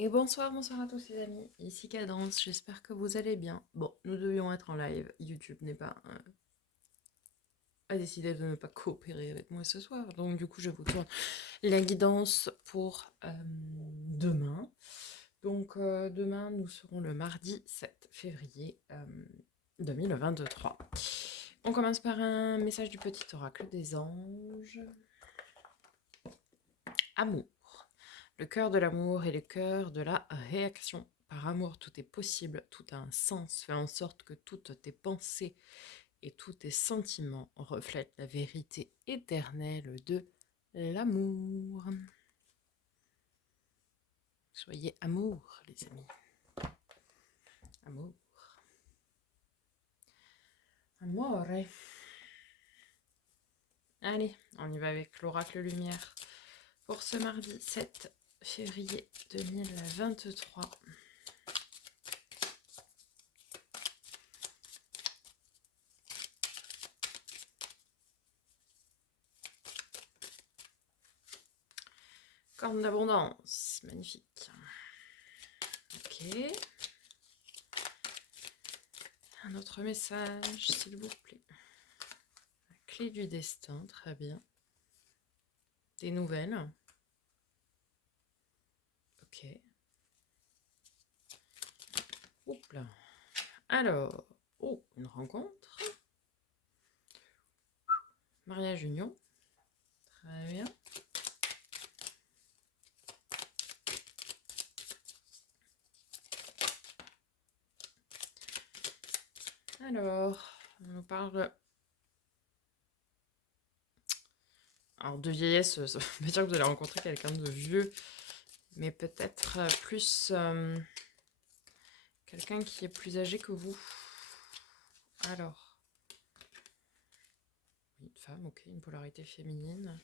Et bonsoir, bonsoir à tous les amis, ici Cadence, j'espère que vous allez bien. Bon, nous devions être en live, YouTube n'est pas... a décidé de ne pas coopérer avec moi ce soir, donc du coup je vous tourne la guidance pour demain. Donc demain nous serons le mardi 7 février 2023. On commence par un message du petit oracle des anges. Amour. Le cœur de l'amour est le cœur de la réaction. Par amour, tout est possible, tout a un sens. Fais en sorte que toutes tes pensées et tous tes sentiments reflètent la vérité éternelle de l'amour. Soyez amour, les amis. Amour. Amore. Allez, on y va avec l'oracle lumière pour ce mardi 7 février 2023. Corne d'abondance, magnifique. Ok. Un autre message, s'il vous plaît. La clé du destin, très bien. Des nouvelles. Ok. Oups là. Alors, oh, une rencontre. Mariage union. Très bien. Alors, on nous parle... Alors, de vieillesse, ça veut pas dire que vous allez rencontrer quelqu'un de vieux, mais peut-être plus quelqu'un qui est plus âgé que vous. Alors, une femme, ok, une polarité féminine.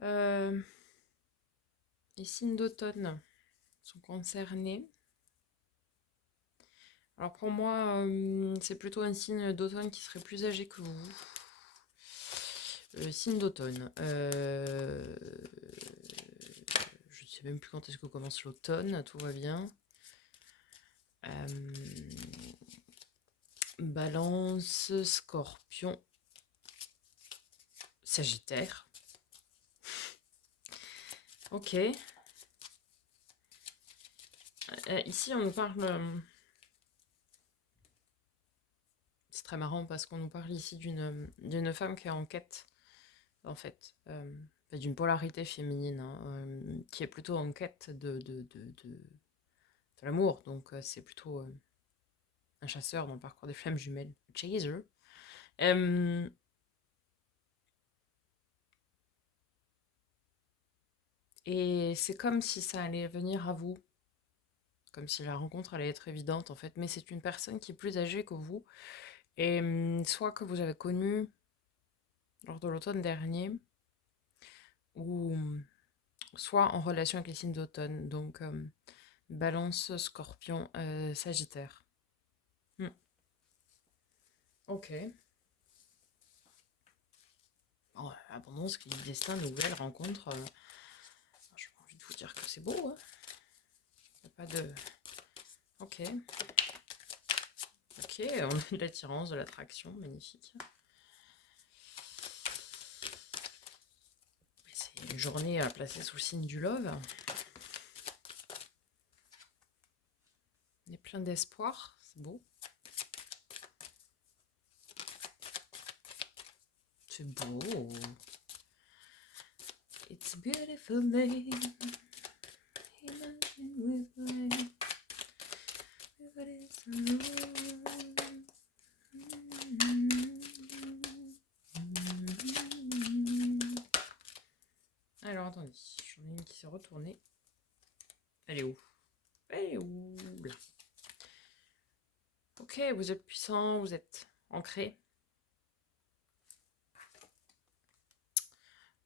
Les signes d'automne sont concernés. Alors pour moi, c'est plutôt un signe d'automne qui serait plus âgé que vous. Le signe d'automne. Je ne sais même plus quand est-ce que commence l'automne, tout va bien. Balance, Scorpion, Sagittaire. Ok. Ici, on nous parle... c'est très marrant parce qu'on nous parle ici d'une femme qui est en quête, en fait. D'une polarité féminine, hein, qui est plutôt en quête de l'amour. Donc, c'est plutôt un chasseur dans le parcours des flammes jumelles. Chaser. Et c'est comme si ça allait venir à vous. Comme si la rencontre allait être évidente, en fait. Mais c'est une personne qui est plus âgée que vous. Et soit que vous avez connu lors de l'automne dernier, ou soit en relation avec les signes d'automne. Donc, Balance, Scorpion, Sagittaire. Ok. Bon, abondance, qui destin, nouvelle rencontre. J'ai envie de vous dire que c'est beau. Hein. Y a pas de... Ok. Ok, on a de l'attirance, de l'attraction, magnifique. C'est une journée à placer sous le signe du love. On est plein d'espoir, c'est beau. C'est beau. It's a beautiful day. Imagine with me. Everybody's alone. Alors attendez, j'en ai une qui s'est retournée. Elle est où? Elle est où? Là. Ok, vous êtes puissant, vous êtes ancré.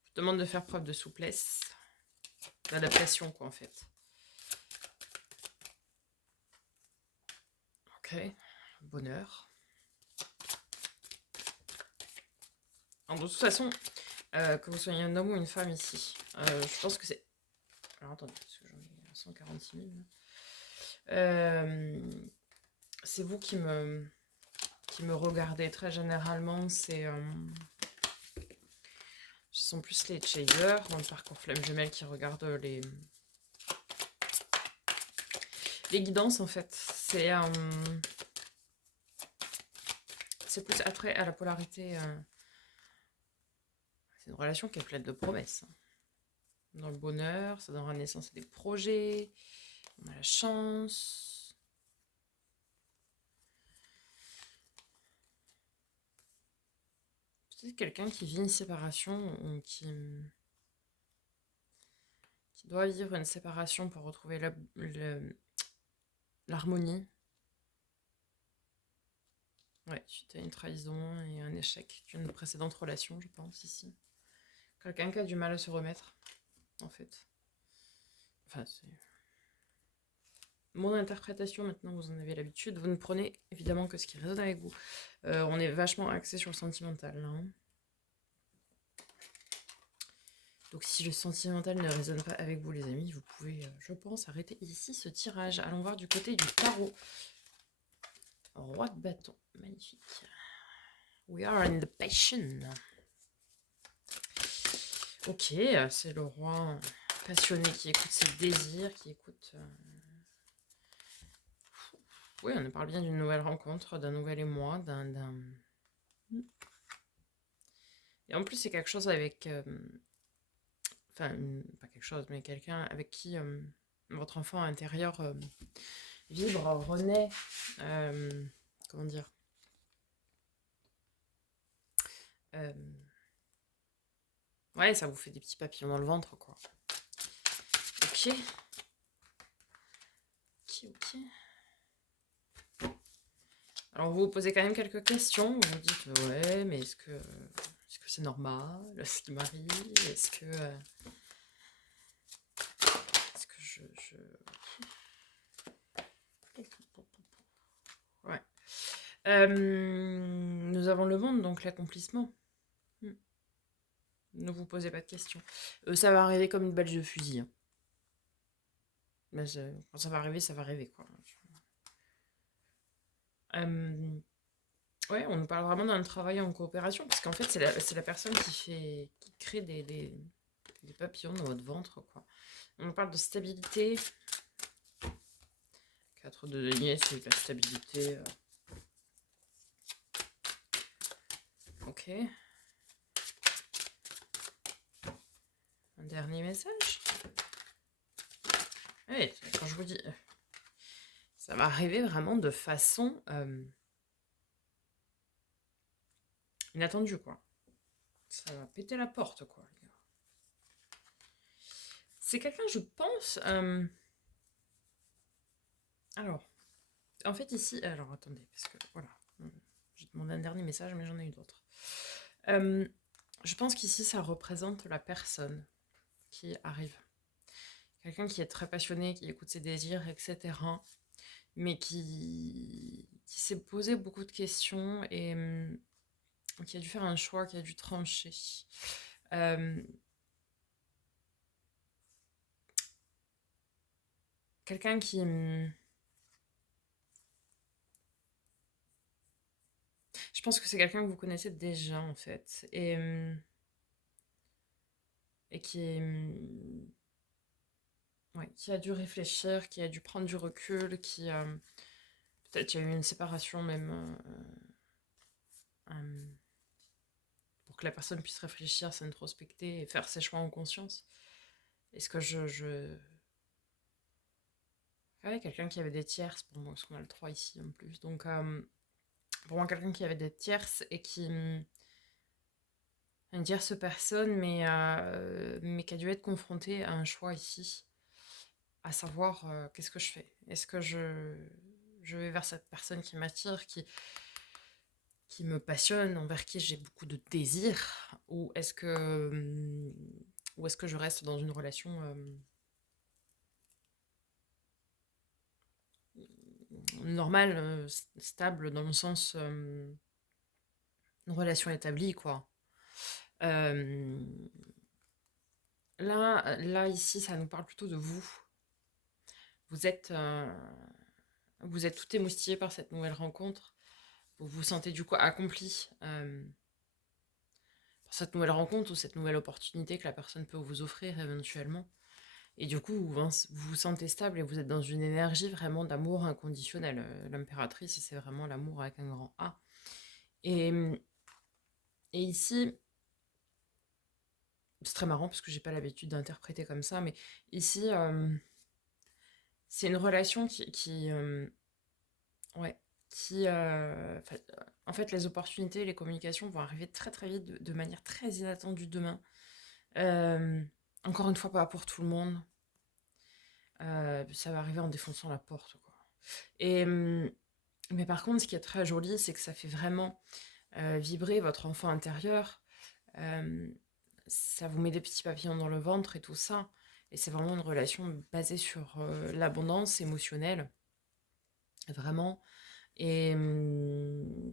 Je vous demande de faire preuve de souplesse, d'adaptation quoi en fait. Ok, bonheur. Alors, de toute façon, Que vous soyez un homme ou une femme ici. Je pense que c'est... Alors attendez, parce que j'en ai 146 000. C'est vous qui me regardez très généralement. Ce sont plus les chasers dans le parcours Flamme Jumelle qui regardent les guidances en fait. C'est plus attrait à la polarité. C'est une relation qui est pleine de promesses. Dans le bonheur, ça donnera naissance à des projets. On a la chance. Peut-être quelqu'un qui vit une séparation ou qui doit vivre une séparation pour retrouver l'harmonie. Ouais, suite à une trahison et un échec d'une précédente relation, je pense, ici. Quelqu'un qui a du mal à se remettre, en fait. Enfin, c'est... Mon interprétation, maintenant, vous en avez l'habitude. Vous ne prenez évidemment que ce qui résonne avec vous. On est vachement axé sur le sentimental, là. Hein. Donc si le sentimental ne résonne pas avec vous, les amis, vous pouvez, je pense, arrêter ici ce tirage. Allons voir du côté du tarot. Roi de bâton, magnifique. We are in the passion. Ok, c'est le roi passionné qui écoute ses désirs, qui écoute... Oui, on parle bien d'une nouvelle rencontre, d'un nouvel émoi, d'un... Et en plus, c'est quelque chose avec... Enfin, pas quelque chose, mais quelqu'un avec qui votre enfant intérieur vibre, renaît. Comment dire Ouais, ça vous fait des petits papillons dans le ventre, quoi. Ok. Ok. Alors, vous vous posez quand même quelques questions. Vous vous dites, ouais, mais est-ce que c'est normal ce qui m'arrive? Est-ce que je... Ouais. Nous avons le monde, donc l'accomplissement. Ne vous posez pas de questions. Ça va arriver comme une balle de fusil. Hein. Mais quand ça va arriver, quoi. Ouais, on nous parle vraiment d'un travail en coopération, parce qu'en fait, c'est la personne qui crée des papillons dans votre ventre, quoi. On nous parle de stabilité. 4 de denier, c'est la stabilité. Ok. Un dernier message. Ouais, quand je vous dis... Ça va arriver vraiment de façon inattendue, quoi. Ça va péter la porte, quoi, les gars. C'est quelqu'un, je pense... Alors, en fait, ici... Alors, attendez, parce que, voilà. J'ai demandé un dernier message, mais j'en ai eu d'autres. Je pense qu'ici, ça représente la personne qui arrive. Quelqu'un qui est très passionné, qui écoute ses désirs, etc. Mais qui s'est posé beaucoup de questions et qui a dû faire un choix, qui a dû trancher. Quelqu'un qui... Je pense que c'est quelqu'un que vous connaissez déjà, en fait. Et qui... Ouais, qui a dû réfléchir, qui a dû prendre du recul, qui... Peut-être il y a eu une séparation même... pour que la personne puisse réfléchir, s'introspecter et faire ses choix en conscience. Est-ce que ouais, quelqu'un qui avait des tierces, pour moi, parce qu'on a le 3 ici en plus. Donc, pour moi, quelqu'un qui avait des tierces et qui... Une tierce personne, mais qui a dû être confrontée à un choix ici. À savoir, qu'est-ce que je fais? Est-ce que je vais vers cette personne qui m'attire, qui me passionne, envers qui j'ai beaucoup de désir, ou est-ce que je reste dans une relation normale, stable, dans le sens une relation établie, quoi. Euh, là, ici, ça nous parle plutôt de vous. Vous êtes, vous êtes tout émoustillé par cette nouvelle rencontre. Vous vous sentez du coup accompli par cette nouvelle rencontre ou cette nouvelle opportunité que la personne peut vous offrir éventuellement. Et du coup, vous vous sentez stable et vous êtes dans une énergie vraiment d'amour inconditionnel. L'impératrice, c'est vraiment l'amour avec un grand A. Et, et ici, c'est très marrant parce que j'ai pas l'habitude d'interpréter comme ça, mais ici, c'est une relation ouais, en fait, les opportunités, les communications vont arriver très très vite, de manière très inattendue demain. Euh, Encore une fois, pas pour tout le monde. Ça va arriver en défonçant la porte, quoi. Et, mais par contre, ce qui est très joli, c'est que ça fait vraiment vibrer votre enfant intérieur. Euh, Ça vous met des petits papillons dans le ventre et tout ça. Et c'est vraiment une relation basée sur l'abondance émotionnelle, vraiment. Et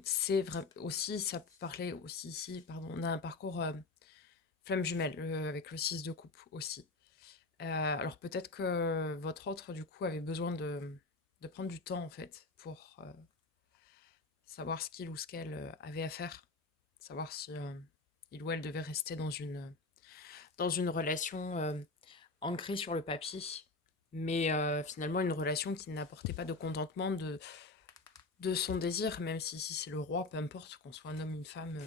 c'est vrai aussi, ça peut parler aussi ici, pardon, on a un parcours flamme jumelle avec le 6 de coupe aussi. Alors peut-être que votre autre, du coup, avait besoin de prendre du temps, en fait, pour savoir ce qu'il ou ce qu'elle avait à faire, savoir si il ou elle devait rester dans une relation ancrée sur le papier, mais finalement une relation qui n'apportait pas de contentement de son désir, même si c'est le roi, peu importe, qu'on soit un homme, une femme,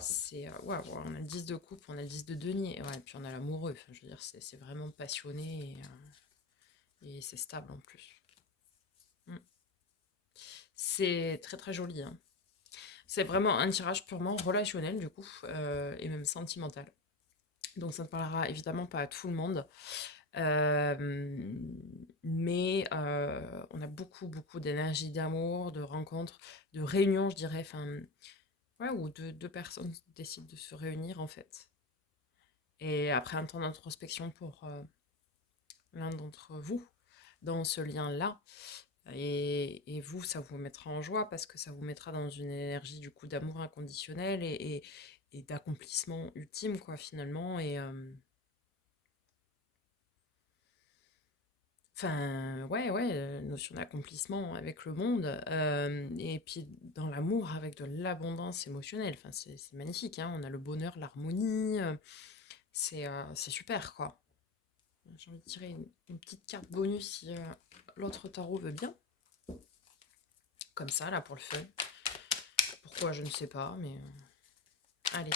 c'est... ouais, ouais, on a le 10 de coupe, on a le 10 de denier, ouais, et puis on a l'amoureux, enfin, je veux dire, c'est vraiment passionné et c'est stable en plus. Mm. C'est très très joli, hein. C'est vraiment un tirage purement relationnel, du coup, et même sentimental. Donc ça ne parlera évidemment pas à tout le monde. Mais on a beaucoup, beaucoup d'énergie, d'amour, de rencontres, de réunions, je dirais. Enfin, ouais, où deux personnes décident de se réunir, en fait. Et après un temps d'introspection pour l'un d'entre vous, dans ce lien-là. Et vous, ça vous mettra en joie parce que ça vous mettra dans une énergie du coup d'amour inconditionnel et d'accomplissement ultime, quoi, finalement. Et enfin, ouais, ouais, notion d'accomplissement avec le monde. Et puis dans l'amour avec de l'abondance émotionnelle. Enfin, c'est magnifique, hein. On a le bonheur, l'harmonie. C'est super, quoi. J'ai envie de tirer une petite carte bonus si l'autre tarot veut bien. Comme ça, là, pour le fun. Pourquoi, je ne sais pas, mais... allez,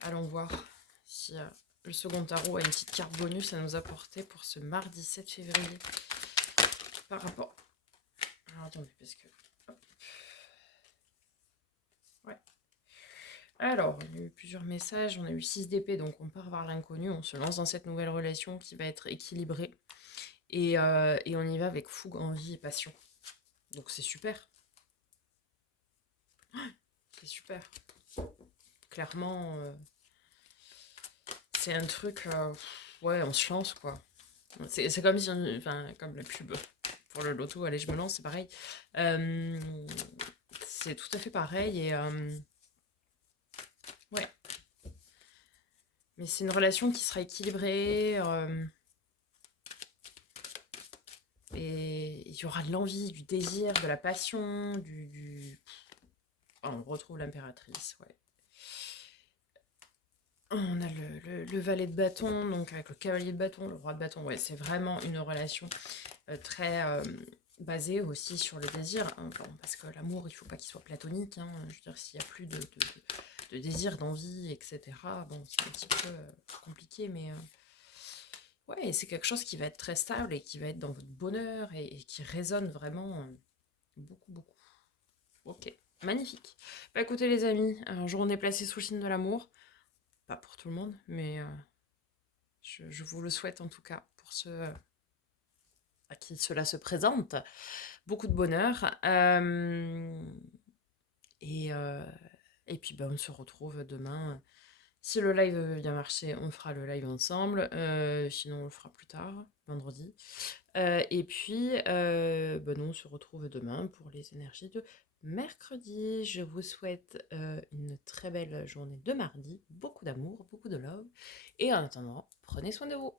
allons voir si le second tarot a une petite carte bonus à nous apporter pour ce mardi 7 février. Par rapport... alors, attendez, parce que... hop. Ouais. Alors, il y a eu plusieurs messages. On a eu 6 d'épée, donc on part vers l'inconnu. On se lance dans cette nouvelle relation qui va être équilibrée. Et on y va avec fougue, envie et passion. Donc c'est super. C'est super. Clairement, c'est un truc... ouais, on se lance, quoi. C'est comme si... enfin, comme la pub pour le loto, allez, je me lance, c'est pareil. C'est tout à fait pareil. Et... ouais. Mais c'est une relation qui sera équilibrée. Et il y aura de l'envie, du désir, de la passion, on retrouve l'impératrice, ouais. On a le valet de bâton, donc avec le cavalier de bâton, le roi de bâton. Ouais, c'est vraiment une relation très basée aussi sur le désir. Hein, parce que l'amour, il ne faut pas qu'il soit platonique. Hein. Je veux dire, s'il n'y a plus de désir, d'envie, etc., bon, c'est un petit peu compliqué, mais ouais, c'est quelque chose qui va être très stable et qui va être dans votre bonheur et qui résonne vraiment beaucoup, beaucoup. Ok, magnifique. Bah écoutez les amis, journée placée sous le signe de l'amour. Pas pour tout le monde, mais je vous le souhaite en tout cas pour ceux à qui cela se présente. Beaucoup de bonheur. Et, euh, et puis bah, on se retrouve demain. Si le live veut bien marcher, on fera le live ensemble. Sinon, on le fera plus tard, vendredi. Et puis, bah, nous, on se retrouve demain pour les énergies de mercredi. Je vous souhaite une très belle journée de mardi, beaucoup d'amour, beaucoup de love. Et en attendant, prenez soin de vous.